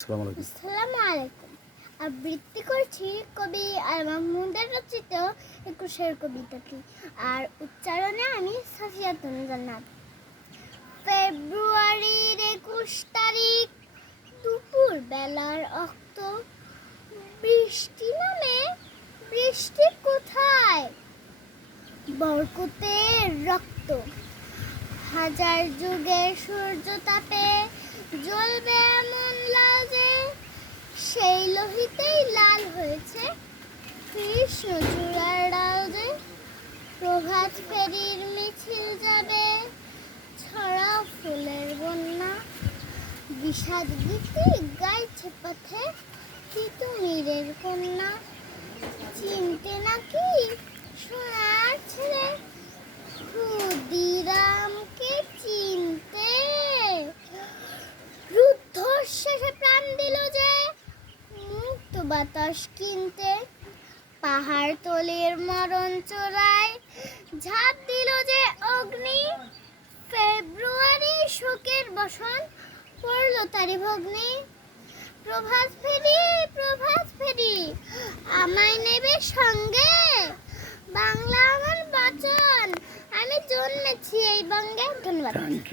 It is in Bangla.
আসসালামু আলাইকুম। আবৃত্তি করছি কবি আর মাহমুদের রচিত একুশের কবিতাটি। আর উচ্চারণে আমি সাফিয়া জান্নাত। ফেব্রুয়ারির 21 তারিখ দুপুর বেলার অক্ত, বৃষ্টি নামে। বৃষ্টি কোথায়? বরকতের রক্ত। হাজার যুগের সূর্য তাপে জ্বলবে এমন লাল যে সেই লোহিতেই লাল হয়েছে কৃষ্ণচূড়ার ডাল যে। প্রভাত ফেরির মিছিল যাবে, ছড়া ফুলের বন্যা। বিষাদ গীতি গাইছে পথে তিতুমিরের কন্যা। চিনতে নাকি সোনার ছেলে ক্ষুদিরামকে? চিনতে রুদ্ধশ্বাসে প্রাণ দিল যে মুক্ত বাতাস কিনতে। পাহাড় তলের মরণ চোরায় ঝাঁপ দিল যে অগ্নি। ফেব্রুয়ারি শোকের বসন পড়ল তারি ভগ্নি। প্রভাত ফেরি, প্রভাত ফেরি, আমায় নেবে সঙ্গে? বাংলা আমার বচন, আমি জন্মেছি এই বঙ্গে। ধন্যবাদ।